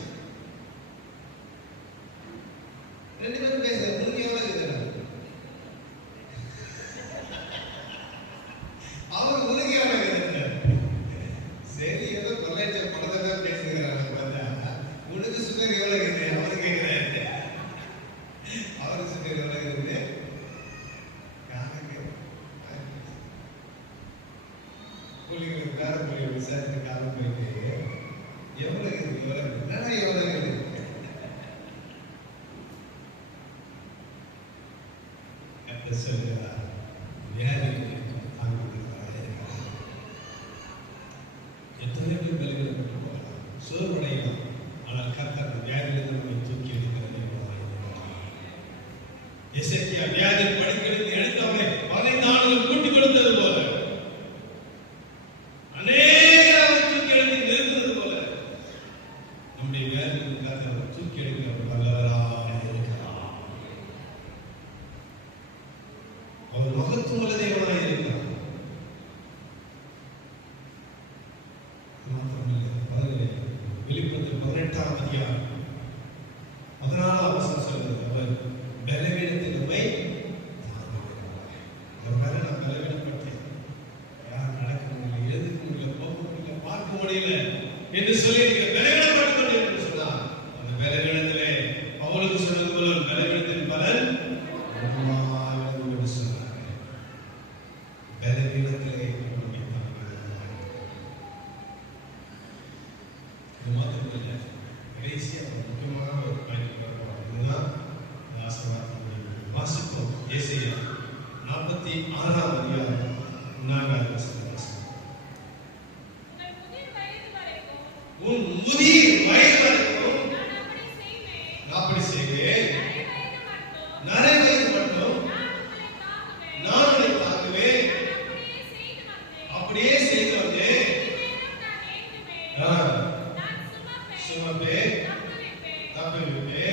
புள்ளிங்களுக்கு வேற மொழியை விசாரித்து காலம் போயிட்டு எவ்வளவு என்னன்னா எவ்வளவு கத்த சொல்கிறார் வியாதிகளுக்கு எத்தனை பேர் பலவீனப்பட்டு போகலாம், சோர்வடையலாம். ஆனால் கர்த்தர் அந்த வியாதியிலிருந்து நம்மை தூக்கி எடுக்கிறதை எசேக்கியா வியாதி படிக்கிறது எடுத்தவனை 15 ஆண்டுகள் கூட்டி கொடுத்தது போல, அநேக தூக்கி எடுத்து நிறுத்தது போல நம்முடைய வியாதியின் கர்த்தர் தூக்கி எடுக்கிற வல்லவராக இருக்கிறார். அவர் மகத்துவ தேவனாக இருக்கிறார். வெளிப்படுத்தல் 18ஆம் அதிகாரம் 14ஆம் வசனம் சொல்கிறது, அவர் பலவீனத்தில் நம்மை ஒரு வேலை நான் பலவீனப்பட்டேன், யார் நடக்க முடியல, எழுதுக்க முடியல, போக முடியல, பார்க்க முடியல என்று சொல்லி நீங்க பலவீனப்பட்டு கொண்டே என்று சொன்னார். அந்த பலவீனத்திலே அவளுக்கு சொன்னது போல பலவீனத்தின் பலன் என்று சொன்னார். பலவீனத்திலே முக்கியமான ஒரு இதுதான் வாசிப்போம். ஏசாயா 46ஆம் அதிகாரம் 4ஆம் வசனம். உன் முதிர் வயது வரைக்கும் நான் அப்படி செய்வேன், நரை வயது மட்டும் நான் உன்னை தாங்குவேன், அப்படியே செய்து வந்தேன், சுமப்பே தப்பிவிப்பே.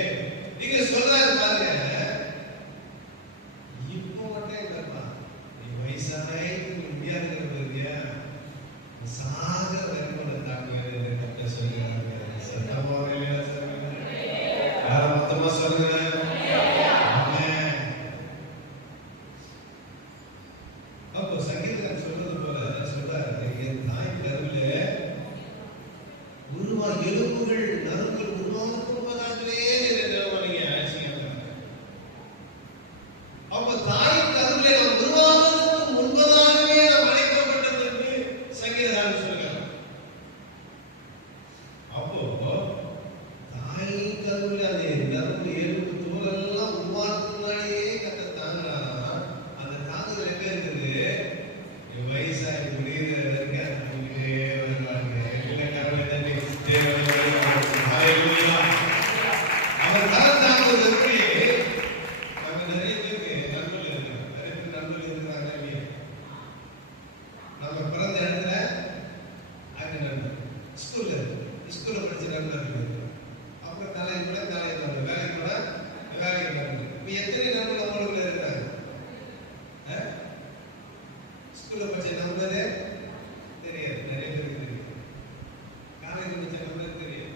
நீங்க சொல்றாரு பாருங்க, இப்போ மட்டும் இல்லப்பா, நீ வயசானாய் முடியாதுங்கிறது சாக வரைக்கும் தாங்க கட்ட சொல்றாங்க. சத்தமா இல்லையா சொல்லுங்க, யார மொத்தமா சொல்லுங்க. அப்போ சங்கீதம் சொல்றது போல சொல்றாரு, என் தாய் கருவில எலும்புகள் நறுக்கள் உருவானதுக்கு முன்பதாகவே நீங்க ஆட்சியாக. அப்ப தாயின் கருவிலே நாம் உருவானதுக்கு முன்பதாகவே நாம் அழைக்கப்பட்டது என்று சங்கீதக்காரர் சொல்கிறார். அப்போ தாயின் கருவிலே அதே நறுக்கு எலும்பு தோல் எல்லாம் உருவானதுக்கு முன்னாடியே கத்த தாங்கினாரா, அந்த தாங்குதல் எங்க இருக்குது? வயசாகி முடிகிற அவர் தரம் தாங்குவது எப்படி? நம்ம நிறைய பேருக்கு நண்பர்கள் இருக்கிறாங்க, நிறைய பேர் நண்பர்கள் இருக்கிறாங்க இல்லையா? நம்ம பிறந்த இடத்துல அங்க நண்பர், ஸ்கூல்ல படிச்ச நண்பர்கள், அப்புறம் வேலைக்கு கூட வேலைக்கு நண்பர். இப்ப எத்தனை நண்பர்கள் நம்மளுக்குள்ள இருக்கிறாங்க? ஸ்கூல்ல படிச்ச நண்பரே தெரியாது, நிறைய பேருக்கு தெரியும். காலேஜ் படிச்ச நண்பருக்கு தெரியும்.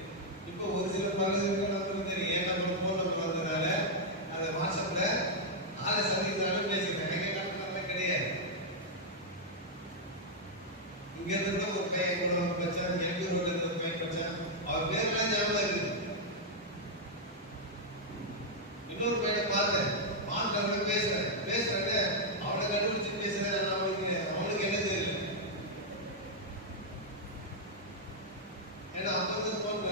இப்போ ஒரு சில பகுதிகளுக்கு நம்பருக்கு தெரியும். ஏன் நம்ம போன் நம்பர் வந்ததுனால அதை வாட்ஸ்அப்ல ஆளை சந்திக்கிறாலும் பேசிக்கிறேன். எனக்கு கட்டணமே கிடையாது. இங்க இருந்து ஒரு பையன் கூட வந்து பச்சான், எங்கூர்ல இருந்து ஒரு பையன் பச்சான், அவர் பேரெல்லாம் ஞாபகம் இருக்குது. இன்னொரு பையனை பார்த்தேன், மாற்றவங்க பேசுறேன் அவனை கண்டுபிடிச்சு பேசுறேன். அவனுக்கு என்ன தெரியல, ஏன்னா அப்பதான் போன்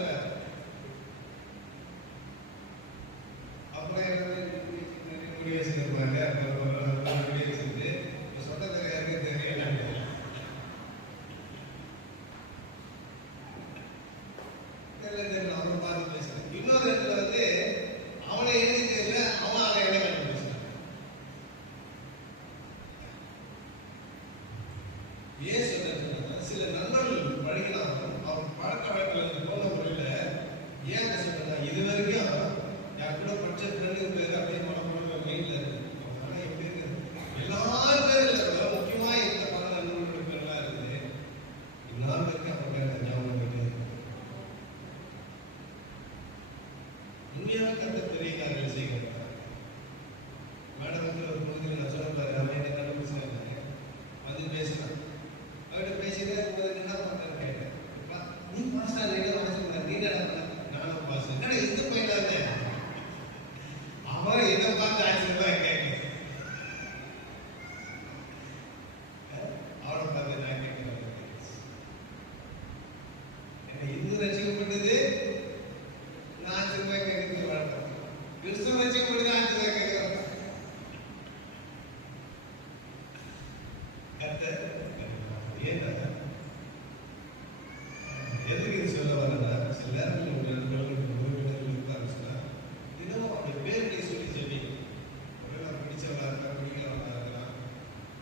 முடி வச்சிருப்பாங்க. முடி வச்சிருந்து சொந்தத்தில் யாருக்கு தெரியல. அவனை பார்த்து பேசுறேன். இன்னொரு இடத்துல வந்து அவனை எழுதி தெரியல, அவன் அவன் என்ன கண்டுபிடிச்சான். ஏன் சொல்ற, சில நண்பர்கள் பழகினாலும் அவன் பழக்க வழக்கில் போன முறையில் ஏன் சொல்றா, இது வரைக்கும் யார் கூட படிச்ச ஃப்ரெண்டு பேர் அப்படியே மனப்பட மெயின்ல இருக்கு. ஆனா எப்படி இருக்கு, எல்லாரும் பேர் இல்லை, முக்கியமா இந்த பல நண்பர்களுடைய பேர்லாம் இருக்குது. எல்லாரும் பேருக்கு அப்ப ஞாபகம் இருக்குது. உண்மையாக கருத்து பெரிய காரியங்கள் செய்கிறாங்க. மேடம் வந்து ஒரு பகுதியில் நான் சொல்ல பாரு, அவன் என்ன கண்டுபிடிச்சாங்க வந்து பேசினான். அவர்கிட்ட பேசிட்டு என்ன பண்றேன்னு கேட்டேன். கர்த்தர் ஏன்னா எதுக்கு இது சொல்ல வரேன்னா, சில நேரங்களில் உங்க உறவினர்கள் இருக்காங்க சொன்னா தினமும் அவங்க பேர்களை சொல்லி ஜெபிங்க. ஒருவேளை பிடிச்சவங்களா இருக்கலாம், பிடிக்கிறவங்களா இருக்கலாம்,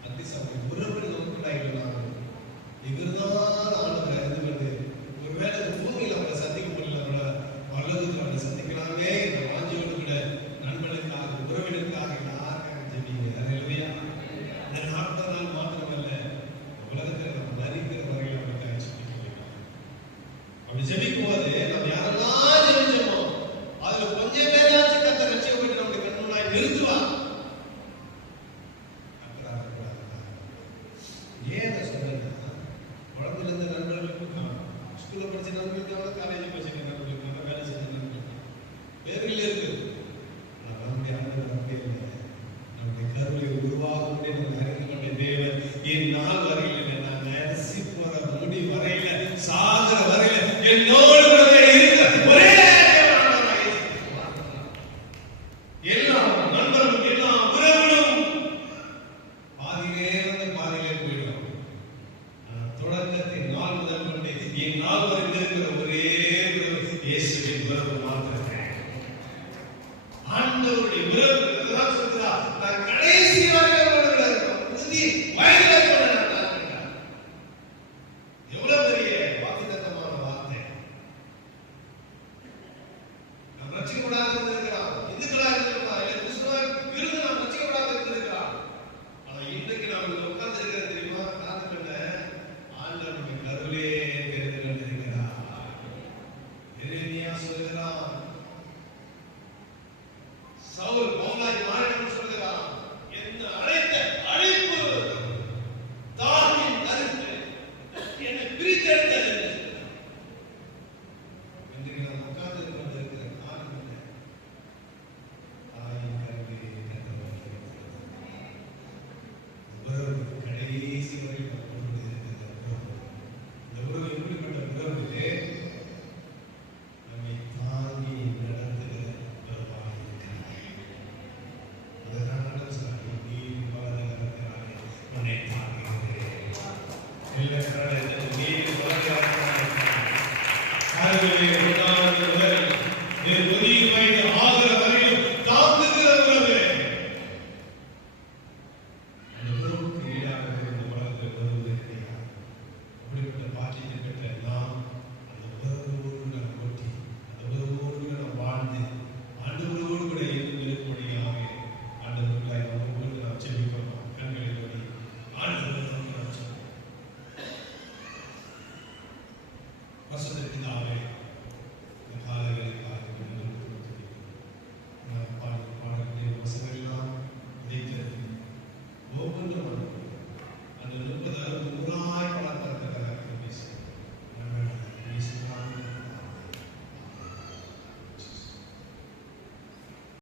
அட்லீஸ்ட் அவங்க உறவுகள் நோக்கலாயிடலாம். இவர்தான் ஆளுநர் இது பண்ணு. ஒருவேளை பூமியில் அவங்களை சந்திக்க முடியல, அவங்கள வல்லதுக்கு அவங்களை சந்திக்கலாமே என்ற வாஞ்சியோடு கூட நண்பனுக்காக, உறவினருக்காக, யாருக்காக ஜெபிங்க. அல்லேலூயா. இந்த 40 நாள் மாத்திரமல்ல, உலகத்தில் நம்ம மரிக்கிற வரையில் அவங்களுக்காக ஜெபிக்க. அப்படி ஜெபிக்கும் போது நம்ம யாரெல்லாம் ஜெபிச்சோமோ அதுல கொஞ்சம் பேராச்சும் கர்த்தர் ரட்சிக்கப்பட்டு நம்முடைய கண் முன்னாடி நிறுத்துவார். ஏன் சொன்னா, குழந்தைல இருந்து நண்பர்களுக்கு, ஸ்கூல்ல படிச்ச நண்பர்களுக்கு, காலேஜ் படிச்ச நண்பர்களுக்கு, வேலை செஞ்ச நண்பர்களுக்கு பேர்கள் இருக்கு. நம்முடைய ஆண்டவர் அப்படி இல்லை. நம்முடைய கருவை உருவாகக்கூடிய நம்ம அறிந்துகொண்ட தேவன் நாள் வரையில் நான் நரசி போற முடி வரையில சாகர வரையில என்னோடு கூடவே இருக்கிற ஒரே எல்லா நண்பர்களும் எல்லா உறவுகளும் பாதியிலே வந்து பாதியிலே போயிடும். தொடக்கத்தின் நாள் முதல் கொண்டு நாள் வரையில் இருக்கிற ஒரே உறவு இயேசுவின் உறவு மாத்திரமே. ஆண்டவருடைய உறவு அதுதான் சொல்கிறார், நான் கடைசி வரை உங்களோட உறுதி வயதில் எவ்வளவு பெரிய வாக்குத்தத்தமான வார்த்தை. நாம் ரட்சிக்கப்படாத இருந்திருக்கலாம், இந்துக்களாக இருந்திருக்கலாம், இல்லை கிறிஸ்துவாக இருந்து நாம் ரட்சிக்கப்படாத இருந்திருக்கலாம். ஆனா இன்றைக்கு நாம் உட்கார்ந்து இருக்கிற தெரியுமா காரணம் என்ன? ஆண்டவருடைய கருவிலே தெரிந்து கொண்டிருக்கிறார். எரேமியா சொல்கிறான், சவுல் பவுலாய் மாறினான் சொல்கிறான், என்ன அழைத்த அழைப்பு தாயின் கருத்து என்னை பிரித்தெடுத்தது. இன்றைக்கு நாம் உட்கார்ந்து கொண்டிருக்கிற காரணம் என்ன? தாயின் கருவிலே உறவு கடைசி வரை கொண்டு இருக்கிற உறவு. இந்த உறவு எப்படிப்பட்ட உறவு? நம்மை தாங்கி நடத்துகிற உறவாக இருக்கிறார். அதுதான் ஆண்டவர் சொன்னார், நீ வலது கரத்தினாலே உன்னை தாங்குகிறேன். இல்லை கரத்தினாலே நீ வலது கரத்தினாலே ஆகவே உண்டான உறவு நீ முதிய வயது ஆகிற வரையும் தாங்குகிற உறவு. அந்த உறவுக்கு ஈடாக இந்த உலகத்தில் உறவு கிடையாது. அப்படிப்பட்ட பாக்கியத்தை பெற்ற நாம் அந்த உறவோடு நாம் ஓட்டி, அந்த உறவோடு நாம் வாழ்ந்து, ஆண்டவரோடு கூட இருக்கும்படியாக ஆண்டவர்களாய் நம்மோடு நாம் ஜெபிக்கிறோம். கண்களை மூடி ஆண்டவரோடு நாம் ஜெபிக்கிறோம். பரிசுத்த பிதாவே